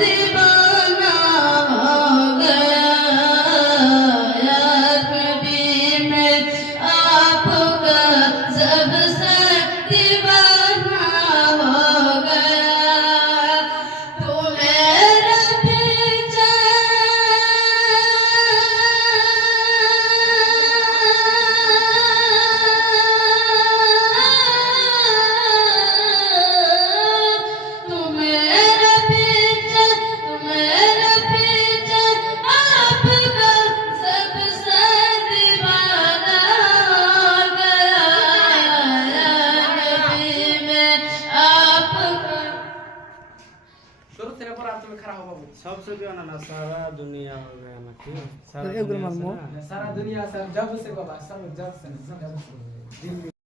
दीवाना हो गया यार भी मैं आपका सबसे दीवाना हो गया तू मेरा पीछे तू मेरा पीछे आपका सबसे दीवाना हो गया नबी मैं आपका शुरू तेरे पर आप तुम्हें खड़ा हो बाबू सबसे गाना ना सारा दुनिया हो गया ना कि सारा एक दुनिया मालूम से हो? ना। सारा दुनिया सर जब से बाबा सब जब से दिल्ली